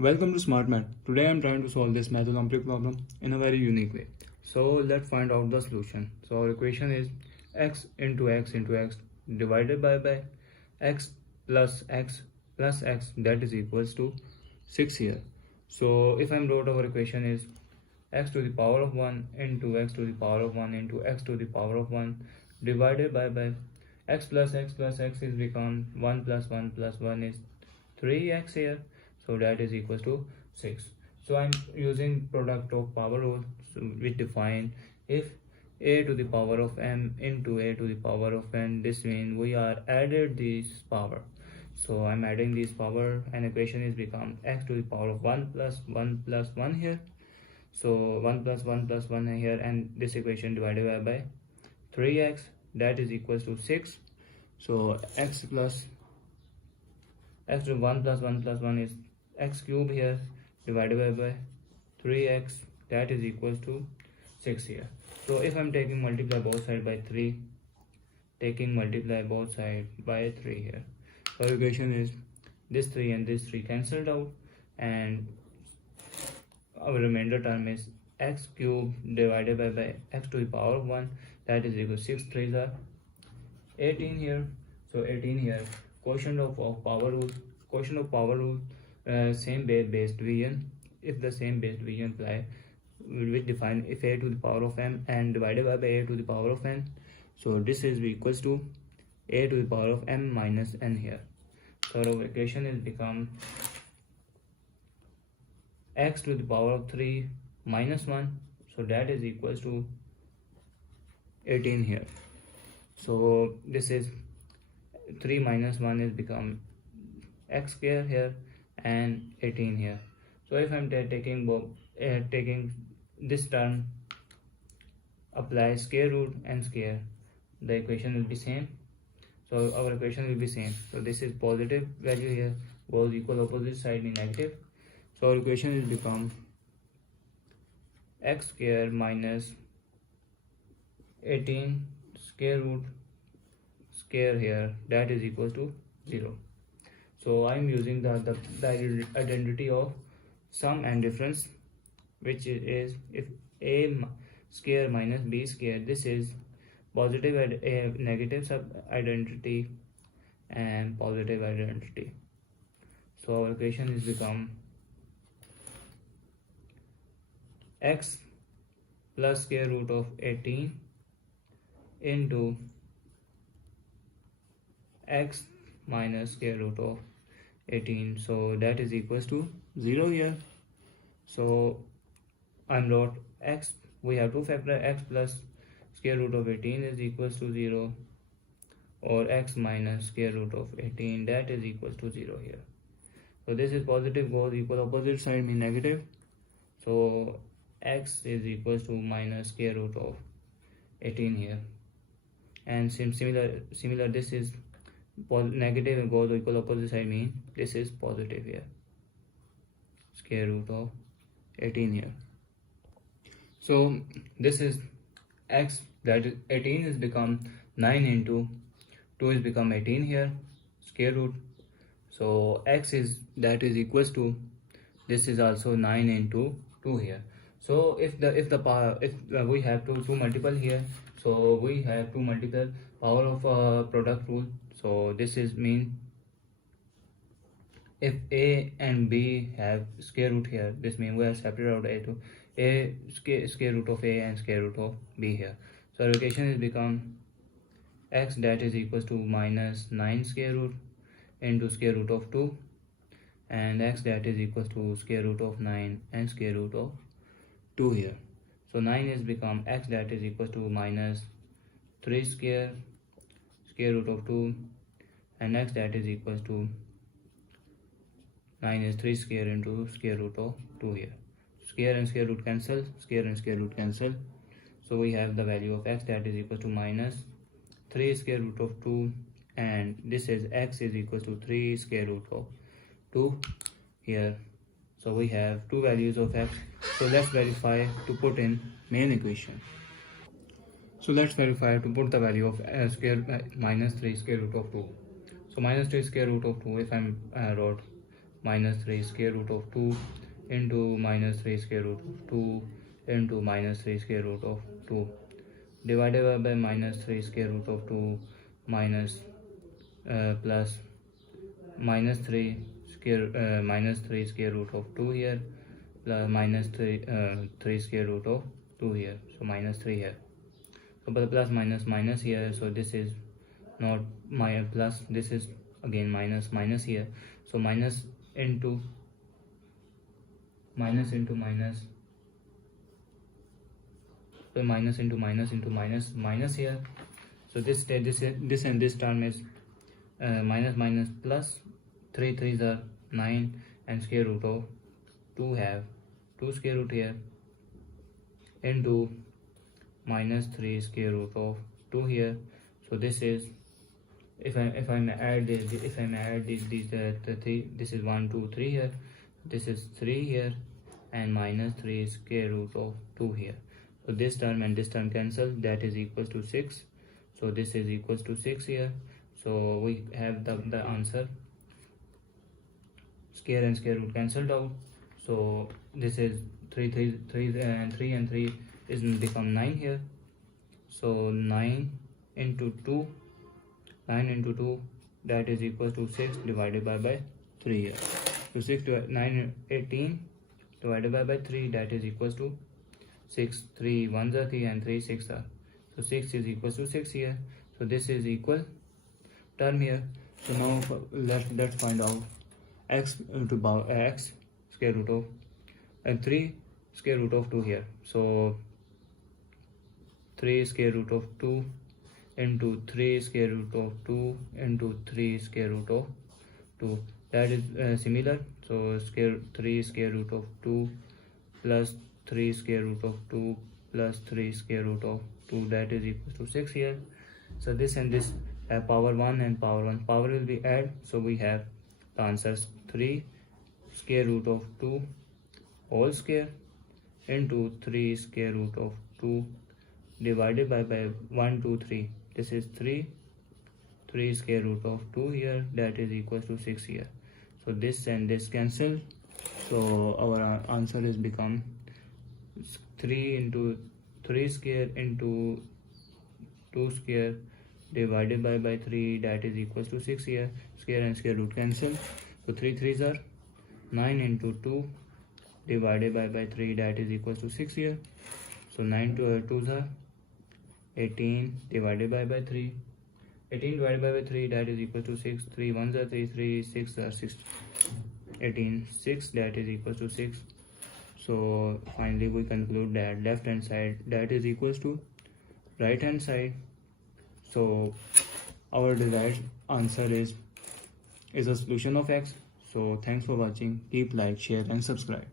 Welcome to Smart Math. Today I am trying to solve this mathematical problem in a very unique way. So let's find out the solution. So our equation is x into x into x divided by x plus x that is equals to 6 here. So if I'm wrote our equation is x to the power of 1 into x to the power of 1 into x to the power of 1 divided by x plus x is become 1 plus 1 is 3x here, so that is equals to 6. So I'm using product of power rule, which define if a to the power of m into a to the power of n, this means we are added this power. So I'm adding this power and equation is become x to the power of 1 plus 1 here. So 1 plus 1 here, and this equation divided by 3x that is equals to 6. So x to 1 plus 1 is x cube here divided by 3x that is equals to 6 here. So if I'm taking multiply both side by 3, taking multiply both side by 3 here, so equation is this 3 and this 3 cancelled out, and our remainder term is x cube divided by x to the power of 1 that is equal to 6 3s are 18 here. So 18 here, quotient of power rule, same base division. If the same base division apply, which define if a to the power of m and divided by a to the power of n, so this is equals to a to the power of m minus n here. So our equation is become x to the power of 3 minus 1, so that is equals to 18 here. So this is 3 minus 1 is become x square here and 18 here. So if I'm taking this term, apply square root and square, the equation will be same. So our equation will be same. So this is positive value here, goes equal opposite side in negative. So our equation is become x square minus 18 square root square here that is equals to 0. So I'm using the identity of sum and difference, which is if a square minus b square, this is positive and negative sub identity and positive identity. So our equation is become x plus square root of 18 into x minus square root of 18, so that is equals to 0 here. So I'm wrote x, we have to factor x plus square root of 18 is equals to 0, or x minus square root of 18 that is equals to 0 here. So this is positive, goes equal opposite side mean negative. So x is equals to minus square root of 18 here, and similar this is negative and goes equal opposite side mean this is positive here, square root of 18 here. So this is x, that is 18 is become 9 into 2 is become 18 here, square root. So x is that is equals to, this is also 9 into 2 here. So if we have to multiple here, so we have to multiple power of product rule. So this is mean if a and b have square root here, this means we have separated out a to a square root of a and square root of b here. So our equation is become x that is equals to minus 9 square root into square root of 2, and x that is equals to square root of 9 and square root of 2 here. So 9 is become x that is equals to minus 3 square root of 2, and x that is equals to 9 is 3 square into square root of 2 here. Square and square root cancel, square and square root cancel. So we have the value of x that is equal to minus 3 square root of 2, and this is x is equals to 3 square root of 2 here. So we have two values of x. So let's verify to put in main equation. So let's verify to put the value of minus 3 square root of 2. So minus 3 square root of 2, if I'm wrote minus 3 square root of 2 into minus 3 square root of 2 into minus 3 square root of 2 divided by minus 3 square root of 2 minus plus minus 3 square root of 2 here plus minus 3 square root of 2 here, so minus 3 here. So but the plus minus here, so this is not my plus, this is again minus here, so minus into minus, so minus into minus here, so this and this term is minus plus 3 3s are 9 and square root of 2 have 2 square root here into minus 3 square root of 2 here. So this is, if I add these the 3, this is 1 2 3 here, this is 3 here and minus 3 square root of 2 here. So this term and this term cancel, that is equals to 6. So this is equals to 6 here. So we have the answer. Square and square root cancelled out. So this is 3 and 3 is become 9 here. So 9 into 2, that is equals to 6 divided by 3 here. So 6 to 9 18 divided by 3, that is equals to 6. 3 1s are 3 and 3 6 are. So 6 is equals to 6 here. So this is equal term here. So now let's find out x to power x square root of 3 square root of 2 here. So 3 square root of 2 into 3 square root of 2 into 3 square root of 2, that is similar. So 3 square root of 2 plus 3 square root of 2 plus 3 square root of 2, that is equal to 6 here. So this and this have power 1 and power 1, power will be add, so we have the answers 3 square root of 2 whole square into 3 square root of 2 divided by 1 2 3, this is 3 square root of 2 here, that is equals to 6 here. So this and this cancel, so our answer is become 3 into 3 square into 2 square divided by 3, that is equals to 6 here. Square and square root cancel, so 3 3s are 9 into 2 divided by 3, that is equals to 6 here. So 9 to 2s are 18 divided by 3, 18 divided by 3, that is equal to 6. 3 1s are 3, 3 6 are 6, 18 6, that is equals to 6. So finally we conclude that left hand side that is equals to right hand side. So our desired answer is a solution of x. So thanks for watching. Keep like, share and subscribe.